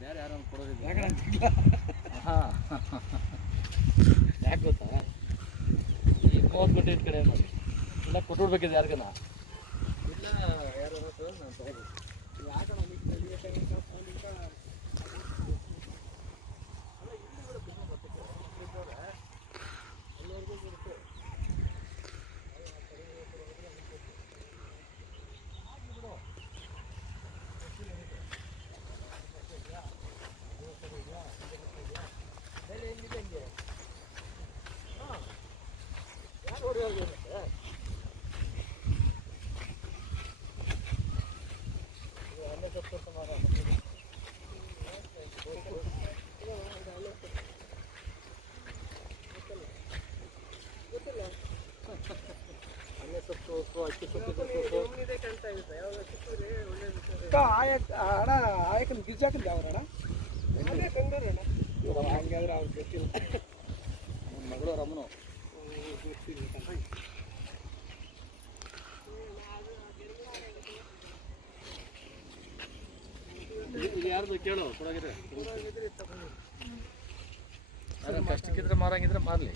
ಬೇರೆ ಯಾರು ಕೊಡೋದಿಲ್ಲ. ಹಾಂ ಯಾಕೆ ಗೊತ್ತಾ, ಈ 30 ಗಂಟೆ ಕಡೆ ಏನು ಮಾಡಿ ಇಲ್ಲ ಕೊಟ್ಬಿಡ್ಬೇಕಿದೆ ಯಾರಿಗನ ಇಲ್ಲ ಯಾರು ನಾನು ತಗೋಬೇಕು ಯಾಕಣ ಅಣ್ಣ ಆಯಕನ್ ಗಿಜ್ಜಾಕಂದು ಯಾವ್ರಣ್ಣ ಹಂಗಾದ್ರೆ ಅವ್ರು ಗೊತ್ತಿಲ್ಲ. ಮಗಳು ರಮನು ಯಾರ್ದು ಕೇಳು ಕೊಡೋಗಿದ್ರೆ ಕಷ್ಟಕ್ಕಿದ್ರೆ ಮಾರಂಗಿದ್ರೆ ಮಾರಲಿ.